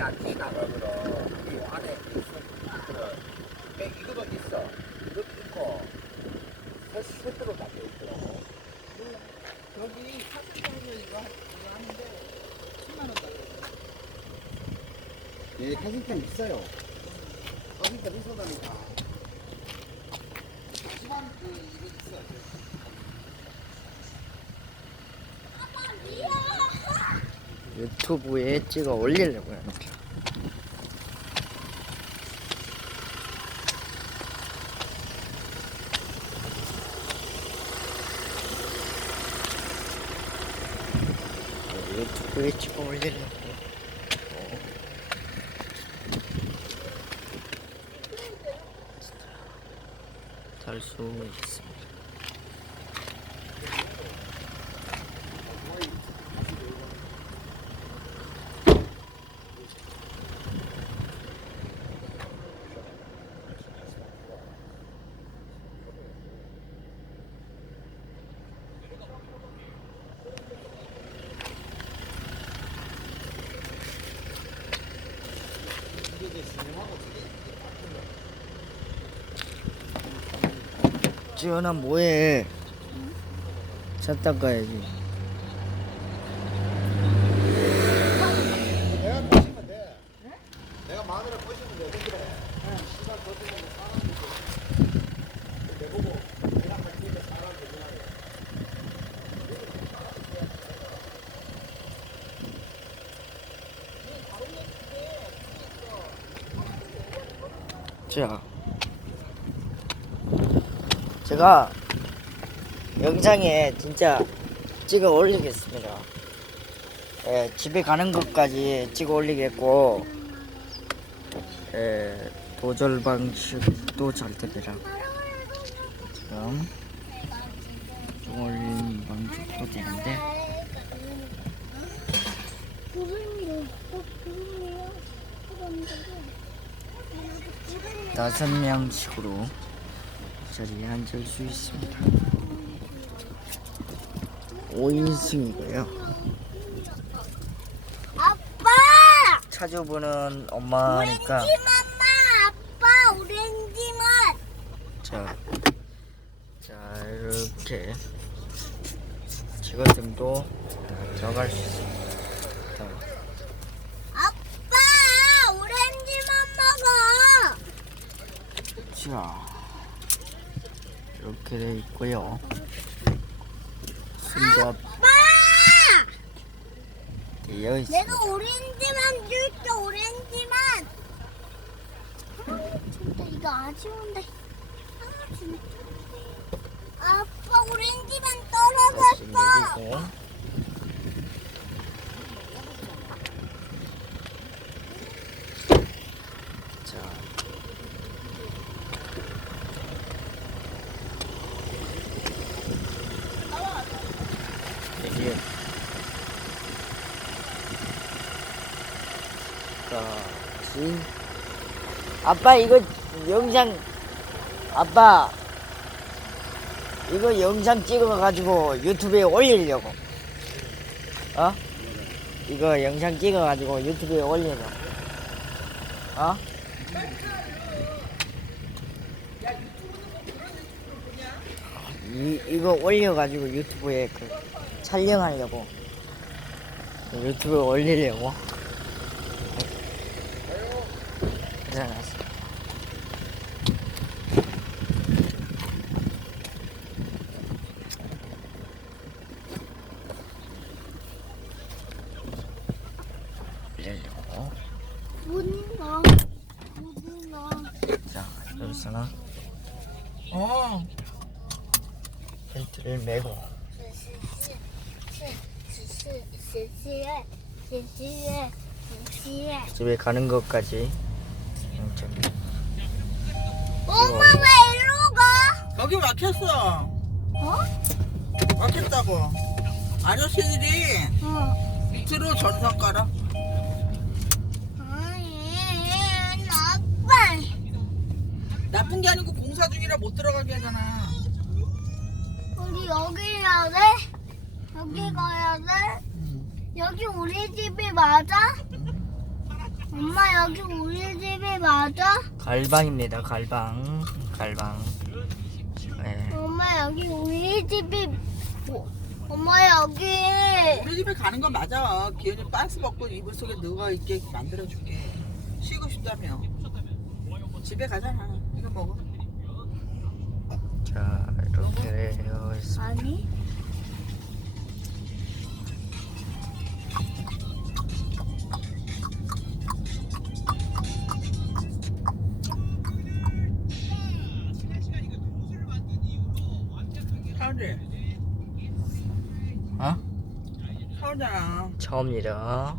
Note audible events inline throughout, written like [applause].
이게 안티 나가거든. 이 안에 있어. 근데 이것도 있어. 이것도 있고. 세트로 닦여 있더라고. 여기 카스타일로 이거, 하- 이거 하는데 10만 원 달라요. 예, 가슴탕 있어요 가슴탕 비싸다니까. 시간 그 이거 있어. 유튜브에 찍어 올리려고요. 유튜브에 찍어 올리려고. 달수 있습 지연아 뭐해? 샷 닦아야지. 내가. 자, 제가 영상에 진짜 찍어 올리겠습니다. 예, 집에 가는 것까지 찍어 올리겠고, 예, 도절 방식도 잘 됩니다. 지금 좀 올리는 방식도 되는데, 다섯 명씩으로 자리에 앉을 수 있습니다. 5인승이고요. 아빠! 차주분은 엄마니까 오렌지 맘마! 아빠! 오렌지 맛! 자, 자 이렇게 지거등도 들어갈 수 있습니다. 자, 아빠! 오렌지 맘마가! 자 이렇게 돼 있고요. 아빠! 되어 있습니다. 내가 오렌지만 줄게 오렌지만! 아, 진짜 이거 아쉬운데. 아, 진짜. 아빠 오렌지만 떨어졌어 이게 아빠 이거 영상 아빠 이거 영상 찍어가지고 유튜브에 올리려고. 어? 이거 영상 찍어가지고 유튜브에 올리려고. 어? 이, 이거 올려가지고 유튜브에 그 촬영하려고. 유튜브에 올리려고. 괜찮았어. 올리려고. 문어. 문어. 자, 여기서는 어. 텐트를 메고 十四、十四、十七月、十七月、十七月。 집에 가는 것까지 엄마 왜 일로 가? 거기 막혔어. 어? 막혔다고. 아저씨들이 어. 밑으로 전선 깔아. 아니, 아빠. 나쁜 게 아니고 공사 중이라 못 들어가게 하잖아. 우리 여기 가야 돼? 여기 가야 돼? 여기 우리 집이 맞아? 엄마 여기 우리 집이 맞아? 갈방입니다. 갈방. 갈방. 네. 엄마 여기 우리 집이 뭐, 엄마 여기 우리 집에 가는 건 맞아. 기현이 빤스 먹고 이불 속에 누워 있게 만들어줄게. 쉬고 싶다며. 집에 가잖아. 이거 먹어. 자 이렇게 되어 있습니다. 아니 처음이라.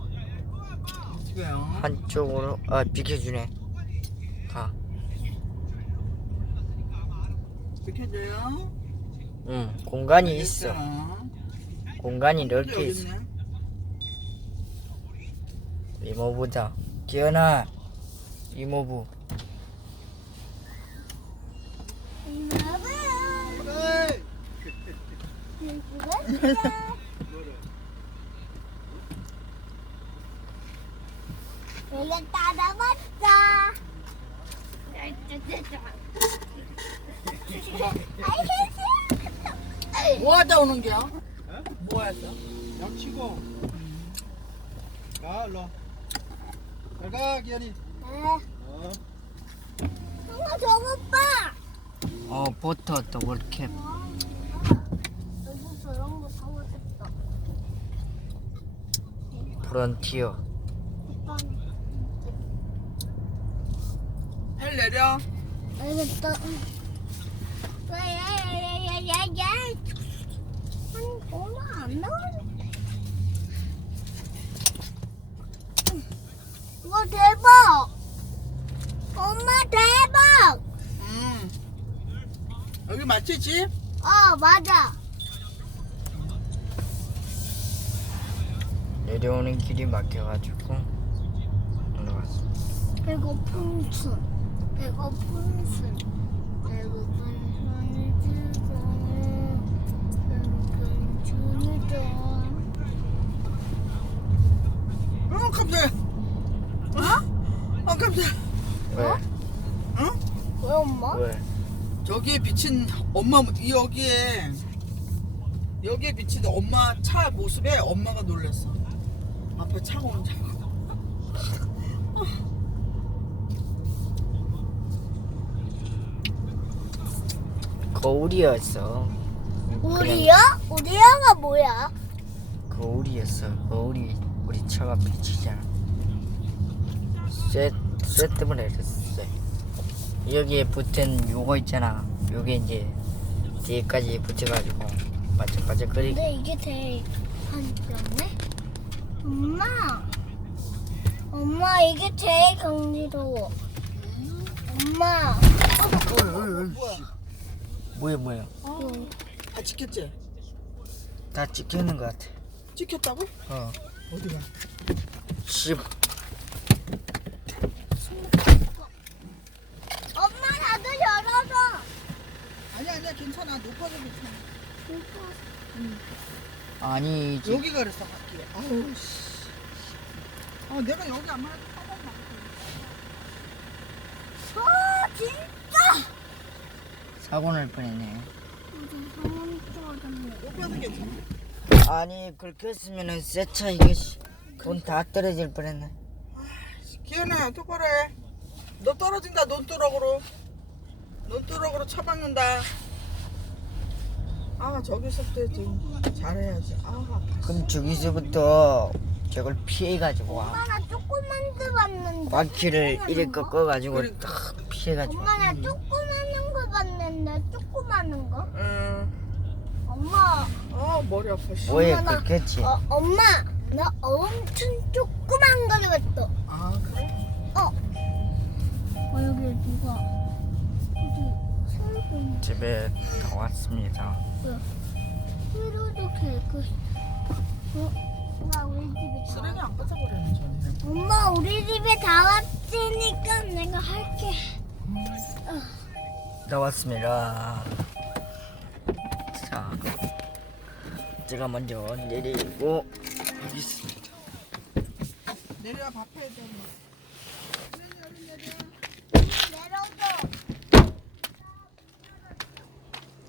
한쪽으로 아 비켜주네. 가. 비켜줘요. 응 공간이 있어. 공간이 넓게 여기 있어. 있네. 이모부다. 기현아 이모부. 에이! 내가 따라왔다. 뭐 하다 오는 게야? 뭐 하다? 양 치고. 가, 일로. 잘 가, 기현이. 어. 형아 저거 봐. 어 버터 더블캡. 여기 저런 거 사고 싶다. 프론티어. 오빠는 헬 내려. 알겠다. 야야야야야야. 아니 엄마 안 나오는데. 와 대박. 엄마 대박. 음. 여기 맞지지? 어 맞아. 내려오는 길이 막혀가지고 올라갔어. 배고픈 순. 배고픈 순. 배고픈 순이 들고. 왜? 어? 왜 엄마? 왜? 저기에 비친 엄마 이 여기에 여기에 비친 엄마 차 모습에 엄마가 놀랐어. 앞에 차가 오는 차. [laughs] 거울이었어. 우리요? 우리야가 뭐야? 거울이었어. 거울이 우리 차가 비치잖아. 쇠, 쇠 때문에 그랬어. 여기에 붙은 요거 있잖아. 요게 이제 뒤에까지 붙여가지고 반짝반짝거리게. 근데 이게 제일 한점네 엄마. 엄마 이게 제일 경이로워. 엄마. 뭐야 뭐야? 응. 다 찍혔지? 다 찍히는 것 같아. 찍혔다고? 어. 어디가? 씨. 엄마 나도 열어줘. 아니야 아니야 괜찮아 높아서 괜찮아. 아니 이제 여기가 그랬어 바퀴에. 아우 씨. 아 내가 여기 안 말해도 사람 많고. 아 진짜. 사고 날 뻔했네. 높아서 괜찮아. 아니 그렇게 했으면은 세차 이게 돈 다 떨어질 뻔했네. 기현아 똑바로 해. 너 떨어진다 논두렁으로. 논두렁으로 쳐박는다. 아 저기서부터 좀 잘해야지. 아. 그럼 저기서부터 저걸 피해가지고 와. 엄마 나 조그만 데 봤는데. 바퀴를 이렇게 꺾어가지고 그래. 딱 피해가지고. 엄마 나 조그마한 거 봤는데 조그마한 거? 응. 엄마. 아 머리 아파. 씨. 뭐에 엄마, 나- 긁혔지? 어, 엄마, 나 엄청 조그만 거를 봤어. 아 그래? 어. 어 여기 누가? 살고 집에 다 왔습니다. 어? 엄마 우리 집에 다. 쓰레기 안 뺏어버리는 전에. 엄마 우리 집에 다 왔으니까 내가 할게. 다 왔습니다. 자, 제가 먼저 내리고 하겠습니다. 내려와 밥 해야 돼. 내려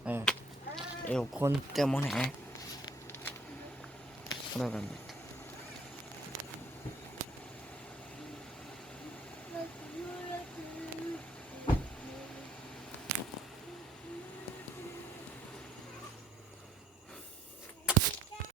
เออเอวคนเจอมองไหนอะไรแบบนี้